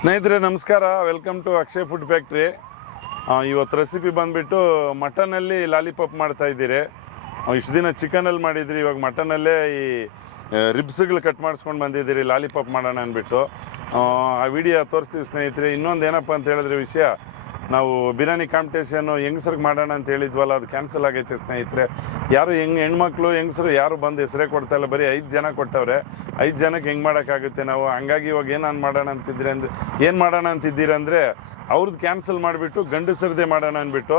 ಸ್ನೇಹಿತರೆ ನಮಸ್ಕಾರ, welcome to Akshay food factory. ಇವತ್ತು ರೆಸಿಪಿ ಬಂದುಬಿಟ್ಟು ಮಟನಲ್ಲಿ ಲಾಲಿಪಾಪ್ ಮಾಡ್ತಾ ಇದ್ದೀರಿ. ಇಷ್ಟು ದಿನ ಚಿಕನಲ್ಲಿ ಮಾಡಿದ್ರಿ, ಇವಾಗ ಮಟನಲ್ಲೇ ಈ ರಿಬ್ಸ್ಗಳು ಕಟ್ ಮಾಡಿಸ್ಕೊಂಡು ಬಂದಿದ್ದೀರಿ ಲಾಲಿಪಾಪ್ ಮಾಡೋಣ ಅಂದ್ಬಿಟ್ಟು. ಆ ವಿಡಿಯೋ ತೋರಿಸ್ತೀವಿ ಸ್ನೇಹಿತರೆ. ಇನ್ನೊಂದು ಏನಪ್ಪ ಅಂತ ಹೇಳಿದ್ರೆ ವಿಷಯ, ನಾವು ಬಿರಿಯಾನಿ ಕಾಂಪಿಟೇಷನ್ನು ಹೆಂಗಸ್ರಿಗೆ ಮಾಡೋಣ ಅಂತ ಹೇಳಿದ್ವಲ್ಲ, ಅದು ಕ್ಯಾನ್ಸಲ್ ಆಗೈತೆ ಸ್ನೇಹಿತರೆ. ಯಾರು ಹೆಣ್ಮಕ್ಳು ಹೆಂಗಸರು ಯಾರು ಬಂದು ಹೆಸರೇ ಕೊಡ್ತಾಯಿಲ್ಲ, ಬರೀ 5 ಜನ ಕೊಟ್ಟವ್ರೆ. 5 ಜನಕ್ಕೆ ಹೆಂಗೆ ಮಾಡೋಕ್ಕಾಗುತ್ತೆ ನಾವು? ಹಂಗಾಗಿ ಇವಾಗ ಏನು ಮಾಡೋಣ ಅಂತಿದ್ದೀರಿ ಅಂದರೆ ಅವ್ರದ್ದು ಕ್ಯಾನ್ಸಲ್ ಮಾಡಿಬಿಟ್ಟು ಗಂಡಸರದೇ ಮಾಡೋಣ ಅಂದ್ಬಿಟ್ಟು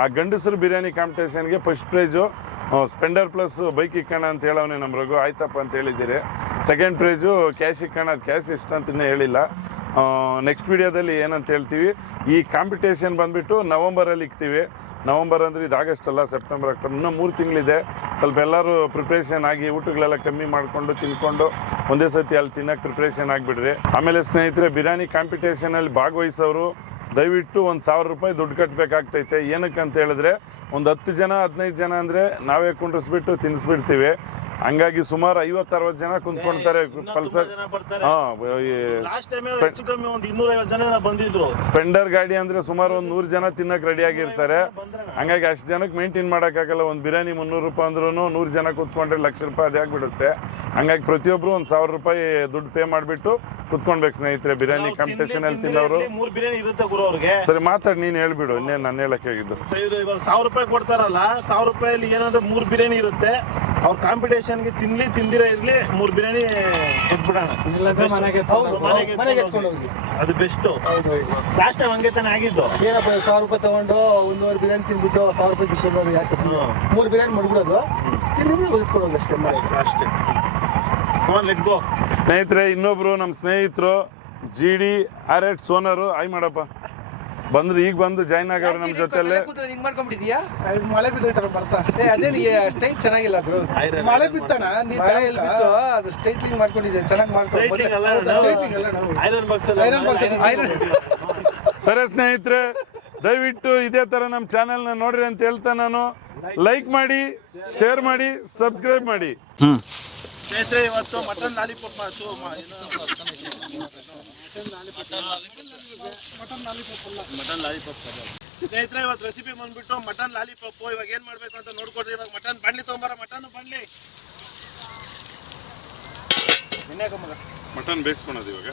ಆ ಗಂಡಸರು ಬಿರಿಯಾನಿ ಕಾಂಪಿಟೇಷನ್ಗೆ first prize splendor plus bike ಇಕ್ಕೋಣ ಅಂತ ಹೇಳೋನೆ ನಮ್ಮ ರಘು. ಆಯ್ತಪ್ಪ ಅಂತ ಹೇಳಿದ್ದೀರಿ. ಸೆಕೆಂಡ್ ಪ್ರೈಜು ಕ್ಯಾಶ್ ಇಕ್ಕೋಣ. ಅದು ಕ್ಯಾಶ್ ಎಷ್ಟು ಅಂತ ಇನ್ನೂ ಹೇಳಿಲ್ಲ. ನೆಕ್ಸ್ಟ್ ವಿಡಿಯೋದಲ್ಲಿ ಏನಂತ ಹೇಳ್ತೀವಿ. ಈ ಕಾಂಪಿಟೇಷನ್ ಬಂದುಬಿಟ್ಟು ನವಂಬರಲ್ಲಿ ಇಕ್ತೀವಿ. ನವಂಬರ್ ಅಂದರೆ ಇದು ಆಗಸ್ಟ್ ಅಲ್ಲ, ಸೆಪ್ಟೆಂಬರ್, ಅಕ್ಟೋಬರ್, ಇನ್ನೂ 3 ತಿಂಗಳಿದೆ. ಸ್ವಲ್ಪ ಎಲ್ಲರೂ ಪ್ರಿಪ್ರೇಷನ್ ಆಗಿ ಊಟಗಳೆಲ್ಲ ಕಮ್ಮಿ ಮಾಡಿಕೊಂಡು ತಿನ್ಕೊಂಡು ಒಂದೇ ಸತಿ ಅಲ್ಲಿ ತಿನ್ನೋಕ್ಕೆ ಪ್ರಿಪ್ರೇಷನ್ ಆಗಿಬಿಡ್ರಿ. ಆಮೇಲೆ ಸ್ನೇಹಿತರೆ, ಬಿರಿಯಾನಿ ಕಾಂಪಿಟೇಷನಲ್ಲಿ ಭಾಗವಹಿಸೋರು ದಯವಿಟ್ಟು 1,000 ರೂಪಾಯಿ ದುಡ್ಡು ಕಟ್ಟಬೇಕಾಗ್ತೈತೆ. ಏನಕ್ಕೆ ಅಂತ ಹೇಳಿದ್ರೆ, ಒಂದು 10 ಜನ 15 ಜನ ಅಂದರೆ ನಾವೇ ಕುಂಡ್ರಿಸ್ಬಿಟ್ಟು ತಿನ್ನಿಸ್ಬಿಡ್ತೀವಿ. ಹಂಗಾಗಿ ಸುಮಾರು 50-60 ಜನ ಕುಂತ್ಕೊಳ್ತಾರೆ. ಪಲ್ಸರ್ ಸ್ಪೆಂಡರ್ ಗಾಡಿ ಅಂದರೆ ಸುಮಾರು ಒಂದು 100 ಜನ ತಿನ್ನಕ್ಕೆ ರೆಡಿಯಾಗಿರ್ತಾರೆ. ಹಂಗಾಗಿ ಅಷ್ಟು ಜನಕ್ಕೆ ಮೇಂಟೈನ್ ಮಾಡೋಕ್ಕಾಗಲ್ಲ. ಒಂದು ಬಿರಿಯಾನಿ 300 ರೂಪಾಯಿ ಅಂದ್ರೂ 100 ಜನ ಕುತ್ಕೊಂಡ್ರೆ ಲಕ್ಷ ರೂಪಾಯಿ ಅದೇ ಆಗಿಬಿಡುತ್ತೆ. ಹಂಗಾಗಿ ಪ್ರತಿಯೊಬ್ಬರು 1,000 ರೂಪಾಯಿ ದುಡ್ಡು ಪೇ ಮಾಡಿಬಿಟ್ಟು ಕುತ್ಕೊಳ್ಬೇಕು ಸ್ನೇಹಿತರೆ. ಬಿರಿಯಾನಿ ಕಾಂಪಿಟೇಷನಲ್ಲಿ ತಿನ್ನೋರು. ಸರಿ ಮಾತಾಡಿ, ನೀನು ಹೇಳ್ಬಿಡು. ಇನ್ನೇನು ನಾನು ಹೇಳಕ್ಕೆ ಹೋಗಿದ್ದು. 1,000 ರೂಪಾಯಿ ಕೊಡ್ತಾರಲ್ಲ, 1,000 ರೂಪಾಯಲ್ಲಿ ಏನಾದ್ರು 3 ಬಿರಿಯಾನಿ ಇರುತ್ತೆ. ಅವ್ರ ಕಾಂಪಿಟೇಷನ್ಗೆ ತಿಂದಿರ ಇರ್ಲಿ 3 ಬಿರಿಯಾನಿ ಕೊಟ್ಬಿಡೋಣ. ಅದು ಬೆಸ್ಟ್. ಲಾಸ್ಟ್ ಟೈಮ್ ಹಂಗೆ ತಾನೇ ಆಗಿದ್ದು. ಏನಪ್ಪ 1,000 ರೂಪಾಯಿ ತಗೊಂಡು 1.5 ಬಿರಿಯಾನಿ ತಿಂದ್ಬಿಟ್ಟು 1,000 ರೂಪಾಯಿ ತಿಳ್ಕೊಂಡು ಯಾಕೆ 3 ಬಿರಿಯಾನಿ ಮಾಡ್ಬಿಡೋದು, ತಿಂದಿದ್ರೆ ಉಳಿಸ್ಕೊಡೋದು ಅಷ್ಟೇ. ಸ್ನೇಹಿತರೆ, ಇನ್ನೊಬ್ರು ನಮ್ಮ ಸ್ನೇಹಿತರು GD RH ಸೋನರು. ಆಯ್ ಮಾಡಪ್ಪ ಬಂದ್ರು, ಈಗ ಬಂದು ಜಾಯ್ನ್ ಆಗವ್ರು ನಮ್ಮ ಜೊತೆಲೆ. ಹಿಂಗ್ ಮಾಡ್ಕೊಂಡ್ಬಿಟ್ಟಿದ್ಯಾ? ಮಳೆ ಬಿದ್ದೈತಲ್ಲ ಬರ್ತಾ. ಅದೇ ಸ್ಟೈಲ್ ಚೆನ್ನಾಗಿಲ್ಲ ಬ್ರೋ. ಮಳೆ ಬಿತ್ತಣ, ಅದು ಸ್ಟೈಟ್ಲಿಂಗ್ ಮಾಡ್ಕೊಂಡಿದ್ದೆ, ಚೆನ್ನಾಗಿ ಮಾಡ್ಕೊಂಡು. ಸರಿ ಸ್ನೇಹಿತರೆ, ದಯವಿಟ್ಟು ಇದೇ ಥರ ನಮ್ಮ ಚಾನೆಲ್ನ ನೋಡ್ರಿ ಅಂತ ಹೇಳ್ತಾ ನಾನು ಲೈಕ್ ಮಾಡಿ, ಶೇರ್ ಮಾಡಿ, ಸಬ್ಸ್ಕ್ರೈಬ್ ಮಾಡಿ. ಸ್ನೇಹಿತರೆ, ಇವತ್ತು ಮಟನ್ ಲಾಲಿಪಾಪ್ ಸ್ನೇಹಿತರೆ, ಇವತ್ತು ರೆಸಿಪಿ ಬಂದ್ಬಿಟ್ಟು ಮಟನ್ ಲಾಲಿಪಾಪ್. ಇವಾಗ ಏನ್ ಮಾಡ್ಬೇಕು ಅಂತ ನೋಡ್ಕೊಡ್ರಿ. ಇವಾಗ ಮಟನ್ ಬಾಣ್ಲಿ ತಗೊಂಬಾರ. ಮಟನ್ ಬೇಯಿಸ್ಕೊಳೋದು ಇವಾಗ.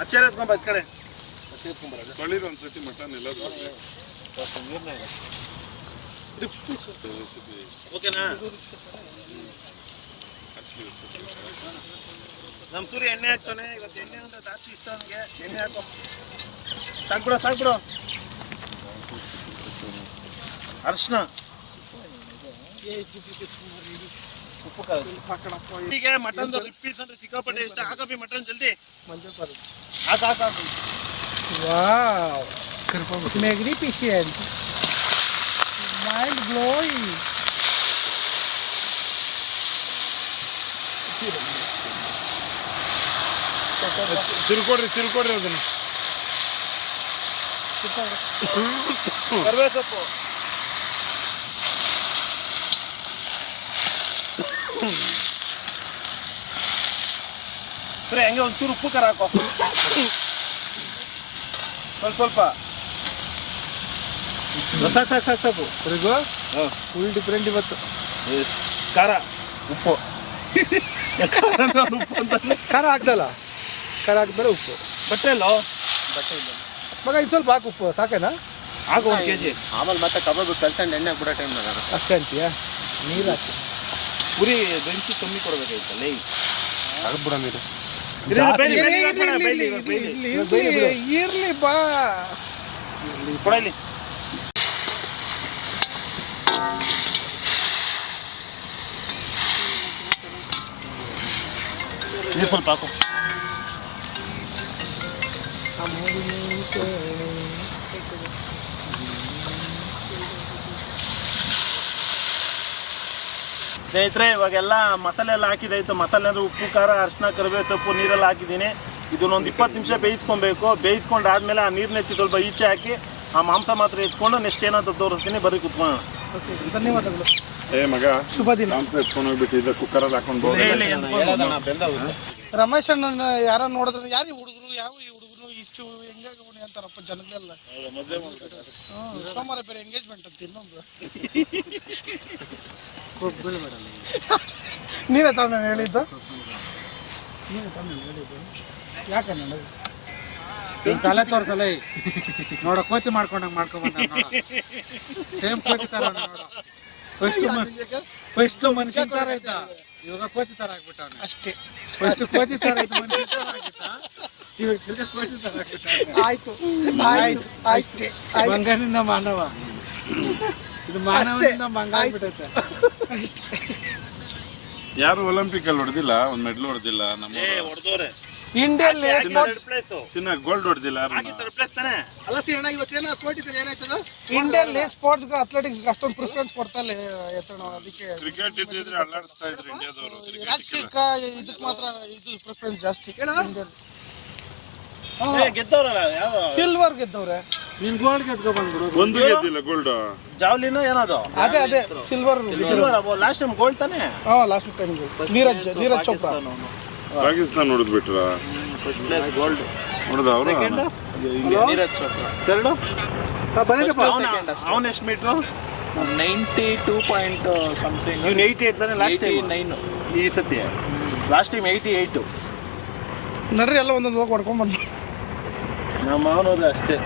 ಅಚ್ಚೇರಿ ಎತ್ಕೊಂಬ ಈ ಕಡೆ. ತೊಳಿರೋ ಒಂದ್ಸತಿ ಮಟನ್ ಎಲ್ಲ ಓಕೆನಾ? ನಮ್ಮ ಸೂರ್ಯ ಎಣ್ಣೆ ಹಾಕ್ತಾನೆ ಇವತ್ತು. ಎಣ್ಣೆ ಅಂದ್ರೆ ಜಾಸ್ತಿ ಇಷ್ಟ ಅವನಿಗೆ. ಎಣ್ಣೆ ಹಾಕೋ. ಸಾಕ್ಬಿಡು. ಅರ್ಶನ, ಉಪ್ಪು. ಹೀಗೆ ಮಟನ್ ಪೀಸ್ ಅಂದ್ರೆ ಸಿಕ್ಕಾಪಟ್ಟೆ ಇಷ್ಟ. ಹಾಕಿ ಮಟನ್ ಜಲ್ದಿ. ಹಾಕು. Wow, magnificent, mind blowing. ತಿರ್ಕೊಡ್ರಿ ಅದನ್ನ. ಕರಿಬೇವು ಸೊಪ್ಪು. ಸರಿ, ಹಂಗೆ ಒಂಚೂರು ಉಪ್ಪು ಖಾರ ಹಾಕೋ. ಸ್ವಲ್ಪ ಸಾಕು. ಫುಲ್ ಡಿಫ್ರೆಂಟ್ ಇವತ್ತು. ಖಾರ, ಉಪ್ಪು. ಖಾರ ಹಾಕ್ದಲ್ಲ, ಖಾರ ಹಾಕಿದ್ಮೇಲೆ ಉಪ್ಪು. ಬಟ್ಟೆ ಇಲ್ಲ ಮಗ, ಇದು ಸ್ವಲ್ಪ ಹಾಕು. ಉಪ್ಪು ಸಾಕೇನಾ? ಹಾಕು 1 kg. ಆಮೇಲೆ ಮತ್ತೆ ಕಬಾಬ್ ಕಲ್ಸಂಡು ಎಣ್ಣೆ ಬಿಡೋ ಟೈಮ್ ಅಷ್ಟೇ ಅಂತೀಯಾ? ನೀರು ಹಾಕಿ ಉರಿ ಬೆಂಕಿ ಕಮ್ಮಿ ಕೊಡ್ಬೇಕಾಯ್ತಲ್ಲ. ಇರ್ಲಿ ಬಾ ಕೊಡಲಿ. ನೀರು ಸ್ವಲ್ಪ ಹಾಕು. ಸ್ನೇಹಿತರೆ, ಇವಾಗೆಲ್ಲ ಮಸಾಲೆ ಎಲ್ಲ ಹಾಕಿದಾಯ್ತು. ಮಸಾಲೆ ಅಂದರೆ ಉಪ್ಪು, ಖಾರ, ಅರಿಶಿನ, ಕರಿಬೇವು ಸೊಪ್ಪು, ನೀರೆಲ್ಲ ಹಾಕಿದ್ದೀನಿ. ಇದನ್ನೊಂದು 20 ನಿಮಿಷ ಬೇಯಿಸ್ಕೊಬೇಕು. ಬೇಯಿಸ್ಕೊಂಡಾದ್ಮೇಲೆ ಆ ನೀರಿನೆತ್ತಿ ಸ್ವಲ್ಪ ಈಚೆ ಹಾಕಿ ಆ ಮಾಂಸ ಮಾತ್ರ ಎತ್ಕೊಂಡು ನೆಕ್ಸ್ಟ್ ಏನಂತ ತೋರಿಸ್ತೀನಿ. ಬರೀ ಕುತ್ಕೊಳ್ಳೋಣ. ಧನ್ಯವಾದಗಳು. ಏ ಮಗ, ಶುಭ ದಿನ. ಮಾಂಸ ಎತ್ಕೊಂಡು ಹೋಗ್ಬಿಟ್ಟು ಇದು ಕುಕ್ಕರಲ್ಲಿ ಹಾಕೊಂಡು ರಮೇಶ್ ಅಣ್ಣ ಯಾರ ನೋಡಿದ್ರೆ ಯಾರು ಈ ಹುಡುಗರು, ಯಾವ ಈ ಹುಡುಗರು ಇಷ್ಟು ಹೆಂಗಾಗವಣಿ ಅಂತಾರಪ್ಪ ಜನಗಳೆಲ್ಲ. ಸೋಮವಾರ ಬೇರೆ ಎಂಗೇಜ್ಮೆಂಟ್ ಅಂತ ಇನ್ನೊಂದು. ನೀನೇ ತಾನು ಹೇಳಿದ್ದು, ಯಾಕೆ ತಲೆ ತೋರ್ಸಲ್ಲ ನೋಡ, ಕೋತಿ ಮಾಡ್ಕೊಂಡಂಗೆ ಮಾಡ್ಕೊಂಡ್ ಸೇಮ್ ಕೋತಿ ತರ ನೋಡ. ಫಸ್ಟ್ ಮನುಷ್ಯನ ತರ ಆಯ್ತಾ, ಇವಾಗ ಕೋತಿ ತರ ಆಗ್ಬಿಟ್ಟ ಅಷ್ಟೇ. ಫಸ್ಟ್ ಕೋತಿ ತರ ಆಯ್ತು, ಮನುಷ್ಯನ ತರ ಆಗಿತ್ತಾ, ಇವಾಗ ತಿರ್ಗಾ ಕೋತಿ ತರ ಆಗ್ಬಿಟ್ಟ. ಆಯ್ತು ಆಯ್ತು ಆಯ್ತು ಮಂಗನಿಂದ ಮಾನವ, ಇದು ಮಾನವನಿಂದ ಮಂಗ ಆಗ್ಬಿಟ್ಟೈತೆ. ಯಾರು ಒಲಿಂಪಿಕ್ ಅಲ್ಲಿ ಹೊಡೆದಿಲ್ಲ, ಒಂದು ಮೆಡಲ್ ಹೊಡೆದಿಲ್ಲ. ನಮ್ಮ ಹೊಡೆದವ್ರೆ ಇಂಡಿಯನ್ ಚಿನ್ನ ಗೋಲ್ಡ್ ಹೊಡೆದಿಲ್ಲ. ಅಲ್ಲ ಸಿ ಅಣ್ಣ, ಇವತ್ತೇನೋ ಕೋಟಿ ಏನಾಯ್ತದ ಇಂಡಿಯನ್ ಸ್ಪೋರ್ಟ್ಸ್ ಅಥ್ಲೆಟಿಕ್ಸ್ ಅಷ್ಟೊಂದು ಪ್ರಿಫರೆನ್ಸ್ ಕೊಡ್ತಲ್ಲ ಎತ್ತಣ. ಅದಕ್ಕೆ ಕ್ರಿಕೆಟ್ ಇದ್ದಿದ್ರೆ ಅಲ್ಲಾಡಿಸ್ತಾ ಇದ್ರು ಇಂಡಿಯಾದವರು. ರಾಜಕೀಯಕ್ಕೆ ಇದಕ್ಕೆ ಮಾತ್ರ ಇದು ಪ್ರಿಫರೆನ್ಸ್ ಜಾಸ್ತಿ. ಗೆದ್ದವ್ರಲ್ಲ ಯಾವ ಸಿಲ್ವರ್ ಗೆದ್ದವ್ರೆ. ನೀನ್ ಗೋಲ್ಡ್ ಗೆದ್ಕೊ ಬಂದ್ಬಿಡು. ಒಂದು ಗೆದ್ದಿಲ್ಲ ಗೋಲ್ಡ್. ಜಾವ್ಲಿನ ಏನದು? ಅದೇ ಸಿಲ್ವರ್. ಲಾಸ್ಟ್ ಟೈಮ್ ಗೋಲ್ಡ್ ತಾನೆ. Last time Neeraj Chopra. ಪಾಕಿಸ್ತಾನ ನೋಡಿದ್ ಬಿಟ್ರ ಫಸ್ಟ್ ಪ್ಲೇಸ್ ಗೋಲ್ಡ್ ನೋಡಿದ ಅವರು. ನೀರಜ್ ಚೋಪ್ರಾ ಥರ್ಡ್. ಅವನು ಎಷ್ಟು ಮೀಟ್ರು? 92 point something. ಇವ್ನು 88 ತಾನೆ ಲಾಸ್ಟ್ ಟೈಮ್. 89 ಈ ಸತಿ ಲಾಸ್ಟ್ ಟೈಮ್ 88. ನಡ್ರಿ ಎಲ್ಲ ಒಂದೊಂದು ಹೋಗಿ ಹೊಡ್ಕೊಂಡ್ ಬಂದು. ನಮ್ಮ ಮಾವನೋದು ಅಷ್ಟೇ.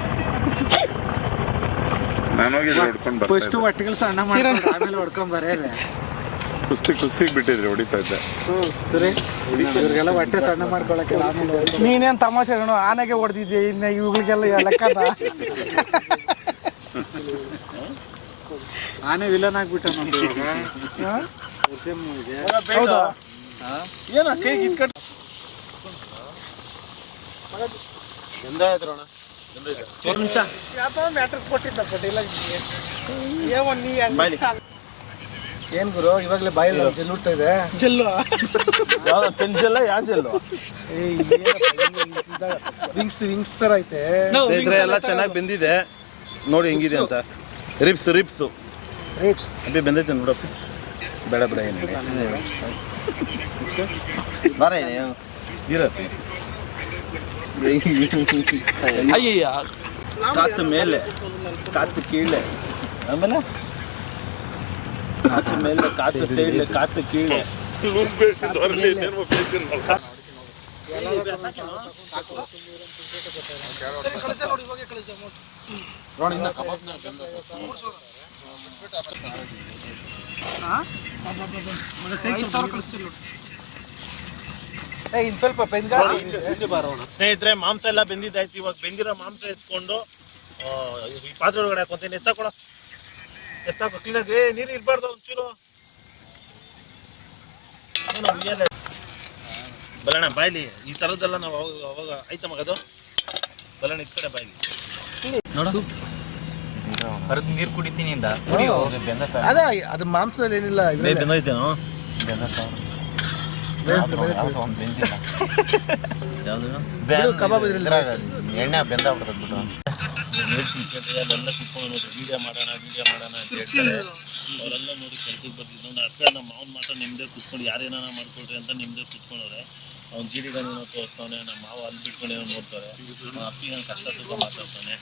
ನಾನು ಹೋಗಿ ಹೊಡ್ಕೊಂಡು ಫಸ್ಟ್ ಒಟ್ಟಿಗೆ ಸಣ್ಣ ಮಾಡ್ಕೊಂಡು ಆಮೇಲೆ ಹೊಡ್ಕೊಂಡ್ ಬರೇನೆ. ಕುಸ್ತಿಗೆ ಬಿಟ್ಟಿದ್ರಿ, ಹೊಡಿತಾ ಇದ್ದೆ. ಸರಿ, ಇವ್ರಿಗೆಲ್ಲ ಹೊಟ್ಟೆ ಸಣ್ಣ ಮಾಡ್ಕೊಳಕ್ಕೆ ಆಮೇಲೆ. ನೀನೇನ್ ತಮಾಷೆ ಕಣೋ, ಆನೆಗೆ ಹೊಡೆದಿದ್ದೆ, ಇನ್ನು ಇವುಗಳಿಗೆಲ್ಲ ಲೆಕ್ಕದ. ಆನೆ ವಿಲನ್ ಆಗ್ಬಿಟ್ಟ ನಮ್ದು ಹೌದಾ? ಏನ ಕೈಗೆ ಇದು ಕಟ್ ಮ್ಯಾಟ್ರ್ ಕೊಟ್ಟಿದ್ದಪ್ಪ ಡೈಲಾಗ್. ಏನ್ ಗುರು ಇವಾಗಲೇ ಬಾಯಲ್ಲಿ ಜೆಲ್ಲುಡ್ತಾ ಇದೆ. ಜೆಲ್ಲು ಯಾವ ಪೆನ್ಸಿಲ್ ಯಾವ ಜೆಲ್ಲು? ವಿಂಗ್ಸ್ ತರ ಐತೆ. ಎಲ್ಲ ಚೆನ್ನಾಗಿ ಬೆಂದಿದೆ ನೋಡಿ ಹೆಂಗಿದೆ ಅಂತ. ರಿಪ್ಸು ಅದೇ ಬೆಂದೈತೆ ನೋಡಪ್ಪ. ಬೇಡ ಏನಿದೆ ಇರತ್ತೆ. ಅಯ್ಯಯ್ಯ, ಕಾತು ಮೇಲೆ ಕಾತು ಕೀಳೆ, ಆಮೇಲೆ ಕಾತು ಮೇಲೆ ಕಾತು ಸೈಡ್ಲೆ ಕಾತು ಕೀಳೆ. ಇನ್ ಸ್ವಲ್ಪ ಸ್ನೇಹಿತರೆ, ಮಾಂಸ ಎಲ್ಲ ಬೆಂದಿದ್ದಾಯ್ತು. ಇವಾಗ ಬೆಂದಿರೋ ಮಾಂಸ ಎತ್ಕೊಂಡು ಈ ಪಾತ್ರೆ ಒಳಗಡೆ ಹಾಕೊಂತೀನಿ. ಎತ್ತಾಕೋ ಕ್ಲೀನಾಗಿ. ನೀರು ಇರಬಾರ್ದು ಒಂಚೂರು. ಬಲಣ್ಣ ಬಾಯ್ಲಿ ಈ ಥರದ್ದೆಲ್ಲ ನಾವು ಅವಾಗ ಆಯ್ತಾ ಮಗದು. ಬಲಣ್ಣ ಈ ಕಡೆ ಬಾಯ್ಲಿ ನೋಡು. ಹರಿದು ನೀರು ಕುಡಿತೀನಿ ಇಂದ ಅದ ಅದು ಮಾಂಸದಲ್ಲಿ ಏನಿಲ್ಲ. ಬೆಂದೈತೇನೋ ಕಬಾಬ್ ಎಣ್ಣೆ ಬೆಂದಾಗ್ಬಿಡ್ತದೆ ಬಿಟ್ಟು ಅಲ್ಲೆಲ್ಲ ಕುತ್ಕೊಂಡು ನೋಡಿ ವಿಡಿಯೋ ಮಾಡೋಣ ಅಂತ ಹೇಳ್ತಾರೆ. ಅವರೆಲ್ಲ ನೋಡಿ ಕೆಲ್ಸಕ್ಕೆ ಬರ್ತಿದ್ರು. ಅಷ್ಟೇ ನಮ್ಮ ಮಾವನ ಮಾತ್ರ ನಿಮ್ಮದೇ ಕುತ್ಕೊಂಡು ಯಾರೇನಾರ ಮಾಡ್ಕೊಳ್ರಿ ಅಂತ ನಿಮ್ಮದೇ ಕುತ್ಕೊಂಡವ್ರೆ. ಅವ್ನು ಜೀರಿಗಣ್ಣನ ತೋರಿಸ್ತಾನೆ, ನಮ್ಮ ಮಾವ ಅಲ್ಲಿ ಬಿಟ್ಕೊಂಡು ಏನೋ ನೋಡ್ತಾರೆ. ಅಪ್ಪಿಗೆ ಕಷ್ಟ ಸುಖ ಮಾತಾಡ್ತಾನೆ.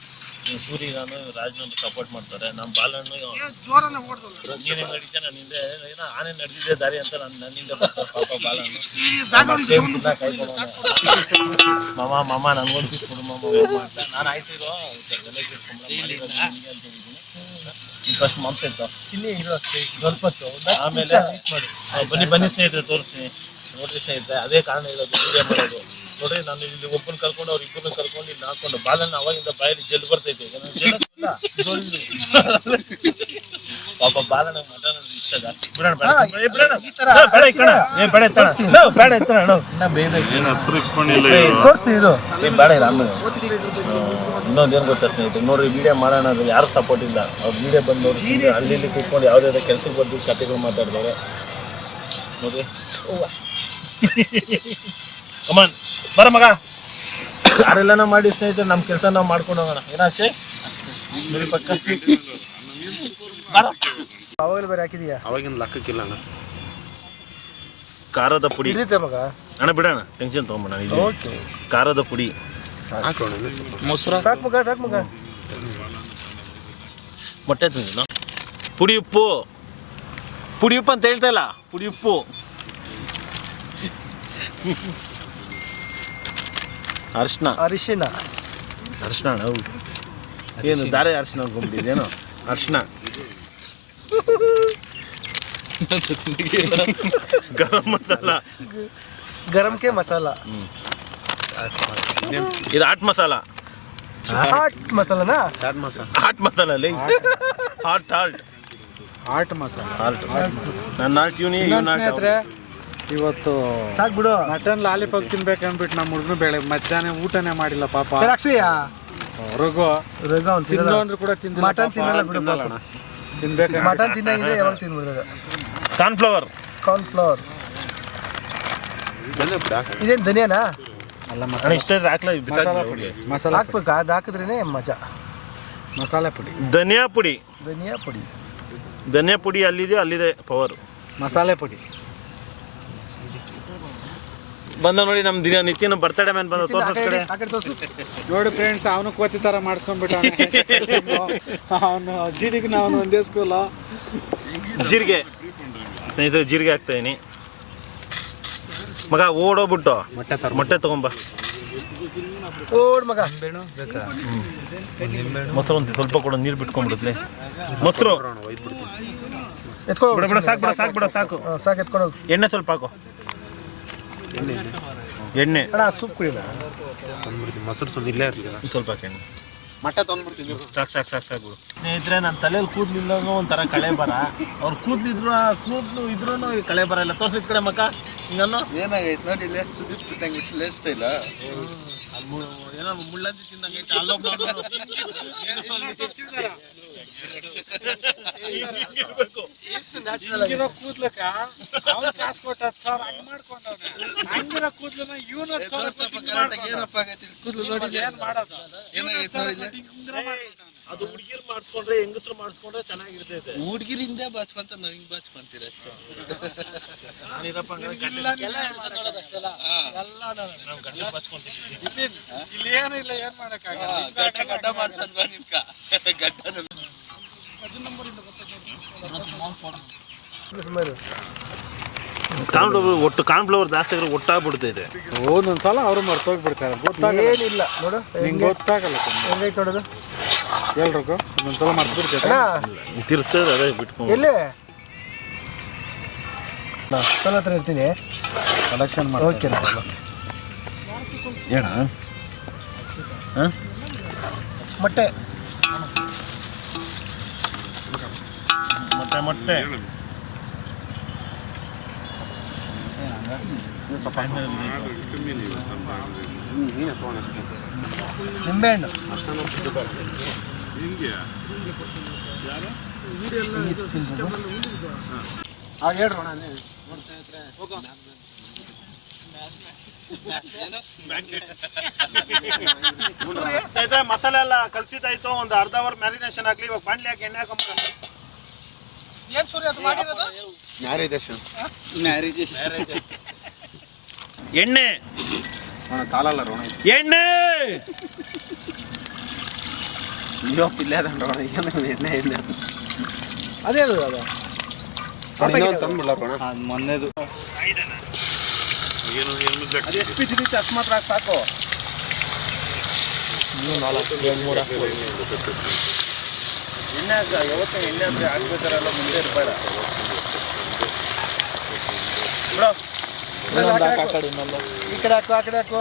ಸೂರಿಗಾನು ರಾಜ್ನೊಂದು ಸಪೋರ್ಟ್ ಮಾಡ್ತಾರೆ. ನಮ್ಮ ಬಾಲಣ್ಣು ನೀನೇ ನಡೀತೆ ನನ್ನಿಂದ ಏನೋ ಆನೆ ನಡೆದಿದೆ ದಾರಿ ಅಂತ ನನ್ನಿಂದ ಬರ್ತಾರೆ ಪಾಪ ಬಾಲಣ್ಣು. ಮಾಮ ನನ್ಗೊಂದು ತಿಳ್ಕೊಂಡು ಮಾಮ ನಾನು ಆಯ್ತಿರೋ ಈ ಫಸ್ಟ್ ಮಾಂಸ ಇತ್ತು ಸ್ವಲ್ಪ ಆಮೇಲೆ ಬನ್ನಿ ಸ್ನೇಹಿತರೆ ತೋರಿಸ್ತೀನಿ. ನೋಡ್ರಿ ಸ್ನೇಹಿತರೆ, ಅದೇ ಕಾರಣ ಹೇಳೋದು ವಿಡಿಯೋ ಮಾಡೋದು. ನೋಡ್ರಿ, ನಾನು ಇಲ್ಲಿ ಒಬ್ಬನ ಕರ್ಕೊಂಡು ಅವ್ರ ಇಬ್ಬರನ್ನ ಕರ್ಕೊಂಡು ಇಲ್ಲಿ ಹಾಕೊಂಡು ಬಾಲನ್ನ ಅವಾಗಿಂದ ಬಾಯಲ್ಲಿ ಜಲ್ ಬರ್ತೈತೆ. ಪಾಪ ಬಾಲನ ಮಟನ್ ಅಂದ್ರೆ ಇಷ್ಟ ಜಾಸ್ತಿ. ಇನ್ನೊಂದೇನು ಗೊತ್ತಾ ಸ್ನೇಹಿತರೆ, ನೋಡ್ರಿ ವಿಡಿಯೋ ಮಾಡೋಣ ಅಂದ್ರೆ ಯಾರು ಸಪೋರ್ಟ್ ಇಲ್ಲ. ಅವ್ರು ವಿಡಿಯೋ ಬಂದು ಅಲ್ಲಿ ಇಲ್ಲಿ ಕೂತ್ಕೊಂಡು ಯಾವ್ದಾದ್ರು ಕೆಲ್ಸಕ್ಕೆ ಬಂದು ಕತೆಗಳು ಮಾತಾಡಿದವ್ರೆ ನೋಡ್ರಿ. ಕಮಾನ್ ಬರ ಮಗ, ಯಾರೆಲ್ಲನ ಮಾಡಿ ಸ್ನೇಹಿತರೆ, ನಮ್ಮ ಕೆಲಸ ನಾವು ಮಾಡ್ಕೊಂಡು ಹೋಗೋಣ. ಏನಾಚೆ ಪಕ್ಕ ಅವಾಗಲೇ ಬೇರೆ ಹಾಕಿದೀಯಾ? ಅವಾಗಿನ ಲೆಕ್ಕಕ್ಕಿಲ್ಲ ಅಣ್ಣ. ಖಾರದ ಪುಡಿ ಮಗ ಅಣ್ಣ, ಬಿಡೋಣ, ಟೆನ್ಷನ್ ತೊಗೊಂಬೋಣ. ಓಕೆ, ಖಾರದ ಪುಡಿ, ಮೊಸರು ಸಾಕು ಮಗ. ಮೊಟ್ಟೆ ತಂದಿಲ್ಲ, ಪುಡಿ ಉಪ್ಪು ಅಂತ ಹೇಳ್ತಾ ಇಲ್ಲ, ಪುಡಿ ಉಪ್ಪು, ಅರಿಶಿನ ಹೌದು. ಏನು ದಾರೆ ಅರಿಶಿನ ಅನ್ಕೊಂಡ್ಬಿಟ್ಟಿದ್ದೇನೋ, ಅರಿಶಿನ, ಗರಂ ಮಸಾಲ, ಇದು ಹಾಟ್ ಮಸಾಲ, ಇವತ್ತು ಸಾಕು ಬಿಡು. ಮಟನ್ ಲಾಲಿಪಾಪ್ ತಿನ್ಬೇಕಂದ್ಬಿಟ್ಟು ನಮ್ಮ ಹುಡುಗರು ಬೆಳಗ್ಗೆ ಮಧ್ಯಾಹ್ನ ಊಟನೇ ಮಾಡಿಲ್ಲ ಪಾಪ. ರಘು ತಿನ್ನೋ ಅಂದ್ರೂ ಕೂಡ ಮಟನ್ ತಿನ್ನಲ್ಲ ಬಿಡು. ತಿನ್ಬೇಕು. ಮಟನ್ ತಿನ್ನಾಗಿದೆ, ಯಾವಾಗ ತಿನ್ಬಿಡೋದು. ಕಾರ್ನ್ಫ್ಲವರ್ ಇದೇನು ಧನಿಯಾನಾ? ಅಲ್ಲ, ಇಷ್ಟ ಹಾಕ್ಲ, ಮಸಾಲ ಹಾಕ್ಬೇಕು, ಅದು ಹಾಕಿದ್ರೇನೆ ಮಜಾ. ಮಸಾಲೆ ಪುಡಿ, ಧನಿಯಾ ಪುಡಿ ಅಲ್ಲಿದೆ ಪವರ್. ಮಸಾಲೆ ಪುಡಿ ಬಂದ ನೋಡಿ, ನಮ್ಮ ನಿತ್ಯನ ಬರ್ತಡೇ ಮ್ಯಾನ್ ಬಂದ ತೋರ್ಸೋ ಕಡೆ. ನೋಡಿ ಫ್ರೆಂಡ್ಸ್, ಅವನು ಕೋತಿ ಥರ ಮಾಡಿಸ್ಕೊಂಡ್ಬಿಟ್ಟ. ಅವನು ಜೀರಿಗೆ ನಾವು ಒಂದೇ ಸ್ಕೂಲು. ಜೀರಿಗೆ ಸ್ನೇಹಿತರೆ, ಜೀರಿಗೆ ಹಾಕ್ತಾ ಇದೀನಿ ಮಗ. ಓಡೋಗ್ಬಿಟ್ಟು ಮೊಟ್ಟೆ ತಗೊಂಬ. ಮಗ ಮೊಸರು ಒಂದು ಸ್ವಲ್ಪ ಕೊಡು, ನೀರು ಬಿಟ್ಕೊಂಡ್ಬಿಡುತ್ತೆ. ಮೊಸರು ಎತ್ಕೊಳ ಸಾಕು. ಎತ್ಕೊಳೋ. ಎಣ್ಣೆ ಸ್ವಲ್ಪ ಹಾಕು. ಎಣ್ಣೆ ಸೂಪ್ ಕುಡಿಯೋಣ. ಮೊಸರು ಸ್ವಲ್ಪ ಇಲ್ಲೇ ಇರಲಿಲ್ಲ, ಸ್ವಲ್ಪ ಹಾಕಿ. ಎಣ್ಣೆ ಮಟ್ಟೆ ತೊಗೊಂಡ್ಬಿಡ್ತೀನಿ. ಸಾಕು. ಸ್ನೇಹಿತರೆ, ನನ್ನ ತಲೆಯಲ್ಲಿ ಕೂದಲಿಲ್ಲ ಒಂಥರ ಕಳೆ ಬರ. ಅವ್ರು ಕೂದಲು ಇದ್ರೂ ಕಳೆ ಬರ ಇಲ್ಲ. ತೋರ್ಸಿದ ಕಡೆ ಮಕ್ಕ ಹಿಂಗನ್ನು ಏನಾಗೈತೆ ನೋಡಿ, ಇಲ್ಲಿ ಸುದೀಪ್ ಹೇರ್ ಸ್ಟೈಲ ಏನೋ ಮುಳ್ಳಂದಿ ತಿಂದಂಗೈತೆ. ಅಲ್ಲೊಬ್ಬ ಕೂದ್ಲಕ್ಕ ಅವ್ನು ಕಾಸು ಕೊಟ್ಟ 10,000 ಹಂಗ್ ಮಾಡ್ಕೊಂಡವ್ನೆ. ಹಂಗಿರೋ ಕೂದ್ಲನ್ನ ಇವನು ಏನಪ್ಪ ಆಗೈತಿ ಕೂದಲು ನೋಡಿ, ಏನ್ ಮಾಡೋದು? ಏನಾಗೈತೆ ನೋಡಿ. ಅದು ಹುಡುಗಿರು ಮಾಡಿಸ್ಕೊಂಡ್ರೆ, ಹೆಂಗಸರು ಮಾಡಿಸ್ಕೊಂಡ್ರೆ ಚೆನ್ನಾಗಿರ್ತೈತೆ. ಹುಡುಗಿರಿಂದೇ ಬಾಚ್ಕೊಂತ ನಾವ್ ಹಿಂಗ್ ಬಾಚ್ಕೊಂತೀರ ಅಷ್ಟೇ. ನಾನಿರಪ್ಪ ಇಲ್ಲಿ ಏನು ಇಲ್ಲ, ಏನ್ ಮಾಡಕ್ಕಾಗಲ್ಲ. ಗಡ್ಡ ಮಾಡ್ಸಲ್ವ ನಿಮ್ಕ ಗಡ್ಡ ಒಟ್ಟು ಕಾರ್ನ್ಫ್ಲವರ್ ಜಾಸ್ತಿ ಆದ್ರೆ ಒಟ್ಟಾಗ್ಬಿಡ್ತೈತೆ. ಒಂದೊಂದ್ಸಲ ಅವರು ಮರ್ತೋಗ್ಬಿಡ್ತಾರೆ. ಏನಿಲ್ಲ ನೋಡು, ನಿಂಗೆ ಗೊತ್ತಾಗಲ್ಲ. ಹೆಂಗೈತೆ ನೋಡೋದು, ಹೇಳ್ರಕು ಒಂದೊಂದ್ಸಲ ಮರ್ತ್ಬಿಡ್ತೈತೆ. ತಿರ್ತದೆ, ಅದೇ ಬಿಟ್ಕೊಂಡು ಎಲ್ಲಿ ಸಲ ಹತ್ರ ಇರ್ತೀನಿ. ಕಲೆಕ್ಷನ್ ಓಕೆ ಏನ ಮೊಟ್ಟೆ ನಿಂಬೆಹಣ್ಣು ಮಸಾಲೆ ಎಲ್ಲ ಕಲ್ಸಿದಾಯ್ತು. ಒಂದು ಅರ್ಧ ಅವರ್ ಮ್ಯಾರಿನೇಷನ್ ಆಗ್ಲಿ. ಇವಾಗ ಬಾಣ್ಲಿ ಹಾಕಿ ಎಣ್ಣೆ ಹಾಕೊಂಡ್ರೆ ಎಣ್ಣೆ ಸಾಲಲ್ಲ ರೋಣ, ಎಣ್ಣೆ ಇಲ್ಲ ಎಣ್ಣೆ ಅದೇ ಅದು ತಂದ್ಬಿಡ್ಲ ರೋಣ. ಮೊನ್ನೆದು ಎಷ್ಟು ಪೀಸ್ ಇದೀತಿ ಅಷ್ಟು ಮಾತ್ರ ಸಾಕು. ಎಣ್ಣೆ ಯಾವತ್ತೂ ಎಣ್ಣೆ ಅಂದ್ರೆ ಹಾಕ್ಬೇಕಾರಲ್ಲ, ಮುಂದೆ ಇರ್ಬೇಡ ಬಿಡೋ. ಈ ಕಡೆ ಹಾಕು ಆ ಕಡೆ ಹಾಕು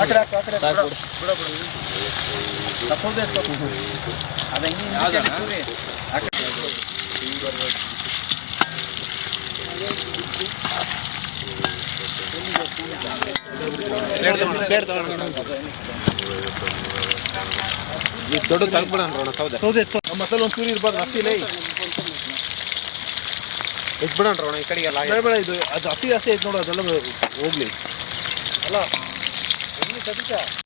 ಆ ಕಡೆ ಹಾಕು ಆ ಕಡೆ ಹಾಕು ದೊಡ್ಡ ತಗ್ಬಿಡೋಣ ಸೌದೆ ಮಸಾಲೆ ಒಂಚೂರು ಇರ್ಬಾರ್ದು ಹಸಿಲೇ ಎತ್ಬಿಡೋಣ ಈ ಕಡೆಗೆಲ್ಲ ಬೇಡ ಇದು ಅದು ಹಸಿ ಹಸಿ ಐತೆ ನೋಡು ಅದೆಲ್ಲ ಹೋಗ್ಲಿ ಅಲ್ಲ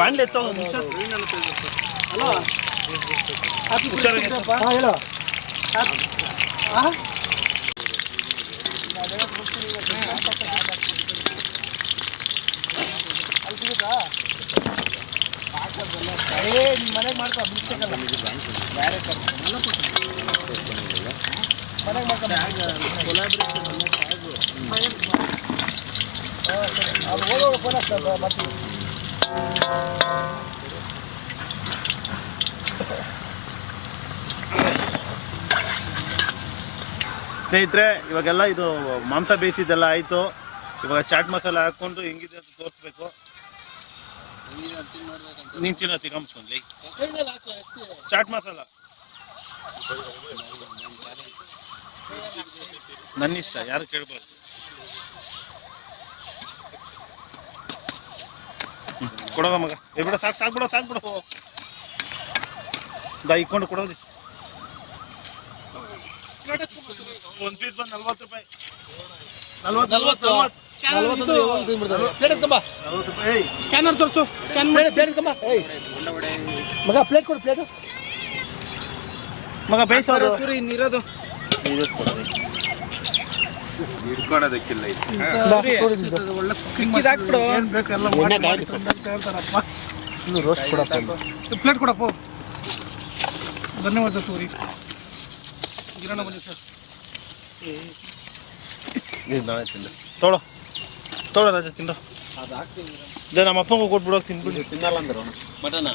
ಬಾಂಡ್ಲಿ ಎತ್ತೋ ಅಲ್ಲ ಹೇಳು ಮನೆಗೆ ಮಾಡ್ಕೊ ಮಿಸ್ಟೇಕಲ್ಲ ಬೇರೆ ಮನೆಗೆ ಮಾಡ್ಕೊಂಡು ಅದು ಹೋಗೋದು ಫೋನ್ ಆಗ್ತದೆ ಬರ್ತೀವಿ. ಸ್ನೇಹಿತರೆ ಇವಾಗೆಲ್ಲ ಇದು ಮಾಂಸ ಬೇಯಿಸಿದ್ದೆಲ್ಲ ಆಯಿತು. ಇವಾಗ ಚಾಟ್ ಮಸಾಲ ಹಾಕ್ಕೊಂಡು ಹೆಂಗಿದೆ ಅಂತ ತೋರಿಸ್ಬೇಕು. ನೀನು ತಿನ್ನೋ ತಿಗಂಸ್ಕೊಂಡ್ಲಿ ಚಾಟ್ ಮಸಾಲ ನನ್ನ ಇಷ್ಟ, ಯಾರು ಕೇಳ್ಬಾರ್ದು. ಕೊಡೋದ ಮಗ ಬಿಡ ಸಾಕು ಸಾಕು ಬಿಡೋ ಸಾಕು ಬಿಡು ಇಕ್ಕೊಂಡು ಕೊಡೋದು. ಒಂದು ಪೀಸ್ ಬಂದು 40 ರೂಪಾಯಿ. 40 ರೂಪಾಯಿ. ಸ್ಕ್ಯಾನರ್ ತೋರಿಸು ಮಗ ಪ್ಲೇಟ್ ಕೊಡು ಪ್ಲೇಟು ಮಗ ಬೇಯಿಸೋದು ಇನ್ನಿರೋದು ಹಿಡ್ಕೊಳೋದಕ್ಕಿಲ್ಲ ಹಾಕ್ಬಿಡು ಏನು ಬೇಕೆಲ್ಲ ಹೇಳ್ತಾರಪ್ಪ. ಇದು ರೋಸ್ಟ್ ಕೊಡಪ್ಪ ಪ್ಲೇಟ್ ಕೊಡಪ್ಪ. ಧನ್ಯವಾದ ಸೂರಿ ಗಿರಣ ಬನ್ನಿ ಸರ್. ತೊಳೋ ತೊಳೋ ರಾಜ ತಿಂದು ಇದೇ ನಮ್ಮ ಅಪ್ಪಂಗೂ ಕೊಟ್ಬಿಡೋಕೆ ತಿನ್ಬಿಡಿ. ತಿನ್ನಲ್ಲ ಅಂದ್ರೆ ಮಟನ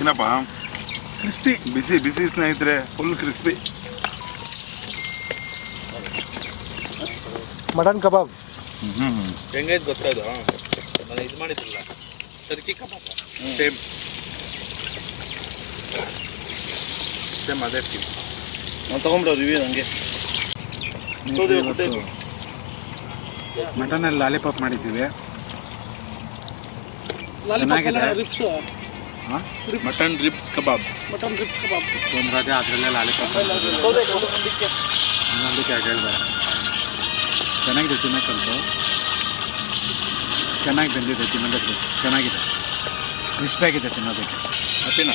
ಏನಪ್ಪ ಕ್ರಿಸ್ಪಿ ಬಿಸಿ ಬಿಸಿ ಸ್ನೇಹಿತರೆ, ಫುಲ್ ಕ್ರಿಸ್ಪಿ ಮಟನ್ ಕಬಾಬ್. ಹೆಂಗೈತೆ ಗೊತ್ತಾ ಇದು? ನಾನು ಇದು ಮಾಡಿದ್ರಲ್ಲ ಟರ್ಕಿ ಕಬಾಬ್ ಸೇಮ್ ಅದೇ ನಾವು ತೊಗೊಂಬಿಡೋ ರಿವ್ಯೂ ಹಂಗೆ. ಮಟನಲ್ಲಿ ಲಾಲಿಪಾಪ್ ಮಾಡಿದ್ದೀವಿ, ಚೆನ್ನಾಗಿದೆ. ಮಟನ್ ರಿಬ್ಸ್ ಕಬಾಬ್ ಒಂದು ರಜೆ ಅದರಲ್ಲೇ ಲಾಲಿಪಾಪ್ ಅನ್ನೋದಕ್ಕೆ ಹೇಳ್ಬೇಡ. ಚೆನ್ನಾಗಿದೆ, ತಿನ್ನೋ ಸ್ವಲ್ಪ ಚೆನ್ನಾಗಿ ಬಂದಿದೆ, ತಿನ್ನೋದಕ್ಕೆ ಚೆನ್ನಾಗಿದೆ, ಕ್ರಿಸ್ಪಿಯಾಗಿದೆ ತಿನ್ನೋದಕ್ಕೆ. ಹತ್ತಿನ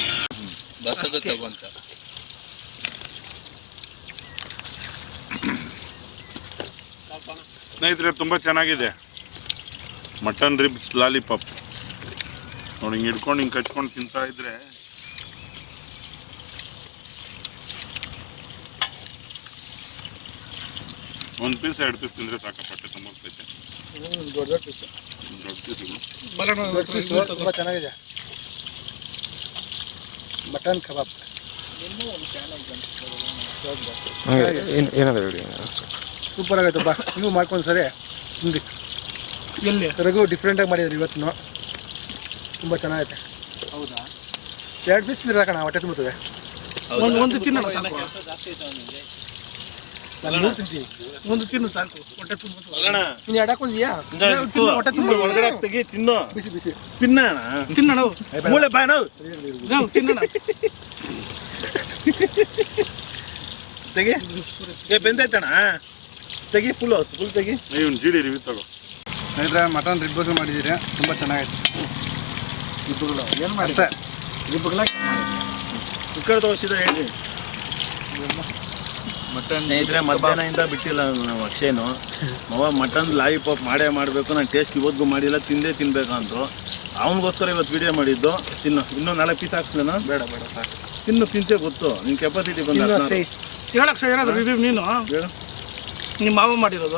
ಬಸದ ತಗೊಂತ ಸ್ನೇಹಿತರೆ, ತುಂಬ ಚೆನ್ನಾಗಿದೆ ಮಟನ್ ರಿಬ್ಸ್ ಲಾಲಿಪಾಪ್. ನೋಡಿ ಹಿಂಗೆ ಹಿಡ್ಕೊಂಡು ಹಿಂಗೆ ಕಚ್ಕೊಂಡು ತಿಂತಾ ಇದ್ರೆ ಒಂದು ಪೀಸ್ 2 ಪೀಸ್ ತಿಂದರೆ ಸಾಕಪ್ಪಟ್ಟೆ ತುಂಬ ಹೋಗ್ತೈತೆ. ದೊಡ್ಡ ಪೀಸ್ಗಳು ತುಂಬ ಚೆನ್ನಾಗಿದೆ ಮಟನ್ ಕಬಾಬ್. ಸೂಪರ್ ಆಗೈತಪ್ಪ. ನೀವು ಮಾಡ್ಕೊಂಡು ಸರಿ ತಿಂದು ಎಲ್ಲಿ ರಘು ಡಿಫ್ರೆಂಟಾಗಿ ಮಾಡಿದ್ರು ಇವತ್ತು. ತುಂಬ ಚೆನ್ನಾಗೈತೆ. ಹೌದಾ? 2 ಪೀಸ್ ಸಾಕಣ, ಹೊಟ್ಟೆ ತುಂಬುತ್ತದೆ. ಒಂದು ತಿನ್ನೋಣ ಸಾಕು. ನಾನು 3 ತಿಂತೀನಿ. ಒಂದು ತಿನ್ನು ಸಾಕು, ಹೊಟ್ಟೆ ತುಂಬುತ್ತದೆ. ನೀನು 2 ಹಾಕೊಂಡಿದ್ಯಾ? ಹೊಟ್ಟೆ ತುಂಬ ಒಳಗಡೆ ತೆಗಿ ತಿನ್ನು. ಬಿಸಿ ಬಿಸಿ ತಿನ್ನೋಣ ಮೂಳೆ ಬಾಯ್ ನಾವು ತಿನ್ನೋಣ. ತೆಗಿ ಬೆಂದೈತಣ, ತೆಗಿ ಫುಲ್ ತೆಗಿ. ಇವ್ನು ಜಿಡಿ ರಿವ್ಯೂ ತಗೋ. ಸ್ನೇಹಿತರೆ, ಮಟನ್ ರಿಬ್ಬಗಳು ಮಾಡಿದ್ದೀರಿ, ತುಂಬ ಚೆನ್ನಾಗೈತೆ. ಏನು ಮಾಡ್ತಾ ರಿಬ್ಬಗಳ ಈ ಕಡೆ ತೋರಿಸಿದ್ರೆ ಹೇಳಿ. ಮಟನ್ ಸ್ನೇಹಿತರೆ, ಮಧ್ಯಾಹ್ನದಿಂದ ಬಿಟ್ಟಿಲ್ಲ ನಾವು ಅಕ್ಷಯನು. ಮಟನ್ ಲಾಲಿಪಾಪ್ ಮಾಡೇ ಮಾಡಬೇಕು, ನಾನು ಟೇಸ್ಟ್ ಇವತ್ತಿಗೂ ಮಾಡಿಲ್ಲ, ತಿಂದೇ ತಿನ್ಬೇಕು ಅಂದರು. ಅವನಿಗೋಸ್ಕರ ಇವತ್ತು ವಿಡಿಯೋ ಮಾಡಿದ್ದು. ತಿನ್ನು, ಇನ್ನೂ 4 ಪೀಸ್ ಹಾಕ್ಸ್ಲೇನಾ? ಬೇಡ ಬೇಡ ಸಾಕು. ತಿನ್ನು, ತಿಂತೆ ಗೊತ್ತು ನಿನ್ನ ಕೆಪಾಸಿಟಿ ಬಂದ. ಹೇಳಕ್ಷ ಏನಾದ್ರು ರಿವ್ಯೂ ನೀನು ಹೇಳು. ನಿಮ್ಮ ಮಾವ ಮಾಡಿರೋದು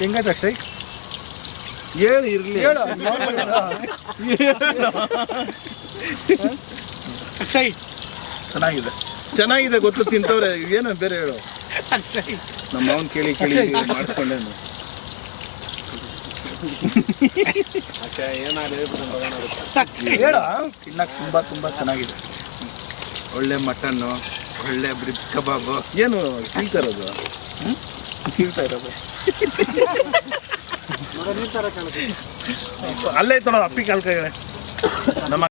ಹೆಂಗೈತೆ ಅಕ್ಷಯ್? ಹೇಳಿ ಇರಲಿ. ಅಕ್ಷಯ್ ಚೆನ್ನಾಗಿದೆ ಚೆನ್ನಾಗಿದೆ ಗೊತ್ತು ತಿಂತವ್ರೆ ಏನೋ ಬೇರೆ ಹೇಳು ಅಕ್ಷಯ್ ನಮ್ಮ ಅವನ್ ಕೇಳಿ ಕೇಳಿ ಮಾಡಿಸ್ಕೊಂಡೇನು ಹೇಳ ತಿನ್ನಕ್ಕೆ ತುಂಬ ತುಂಬ ಚೆನ್ನಾಗಿದೆ. ಒಳ್ಳೆ ಮಟನ್ನು, ಒಳ್ಳೆ ಬ್ರಿಬ್ಸ್ ಕಬಾಬು. ಏನು ಕೀಳ್ತಾ ಇರೋದು ಕೀಳ್ತಾ ಇರೋದು ಅಲ್ಲೇ ಇತ್ತು ನಾವು ಅಪ್ಪಿ ಕಾಲ್ಕೈಗಳೇ ನಮ್ಮ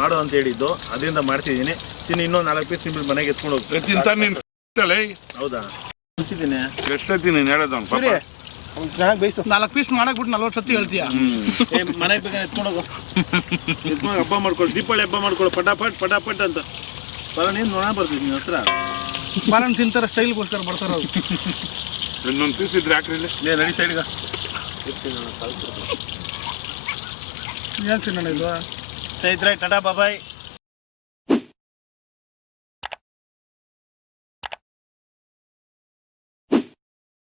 ಮಾಡು ಅಂತ ಹೇಳಿದ್ದು ಅದರಿಂದ ಮಾಡ್ತಿದ್ದೀನಿ. ತಿನ್ನು ಇನ್ನೊಂದು 4 ಪೀಸ್ ನಿಮ್ಗೆ ಮನೆಗೆ ಎತ್ಕೊಂಡು ಹೋಗ್ತೀನಿ. ತಿಂತ ನೀನು ಹೌದಾ ಮುಂಚಿದ್ದೀನಿ ಎಷ್ಟೈತಿ ನೀನು ಹೇಳೋದವ್ನು ಪಾಪ ಚೆನ್ನಾಗಿ ಬೇಯಿಸ್ತು. 4 ಪೀಸ್ ಮಾಡಕ್ಬಿಟ್ಟು 40 ಸತಿ ಹೇಳ್ತೀಯ. ಮನೆಗೆ ಬೇಕಾದ್ರೆ ಎತ್ಕೊಂಡೋಗು ಎತ್ಕೊಂಡು ಹಬ್ಬ ಮಾಡ್ಕೊಳ್ಳಿ, ದೀಪಾವಳಿ ಹಬ್ಬ ಮಾಡ್ಕೊಳ್ಳೋ ಪಟಾಪಟ್ ಪಟಾಪಟ್ ಅಂತ. ಬರ ನೀನು ನೋಡ ಬರ್ತೀನಿ ನಿನ್ನ ಹತ್ರ. ಬಾಳೆಹಣ್ಣು ತಿಂತಾರೆ ಸ್ಟೈಲ್ಗೋಸ್ಕರ ಬರ್ತಾರೆ ಅವ್ರು. ಇನ್ನೊಂದು ಪೀಸ್ ಇದ್ರೆ ಹಾಕ್ರಿ ಇಲ್ಲಿ. ನಡಿ ಸೈಡ್ಗ ಏನು ತಿನ್ನೋಣ ಇದು ಸ್ನೇಹಿತರೆ ಟಾಟಾ ಬಾಬಾಯ್.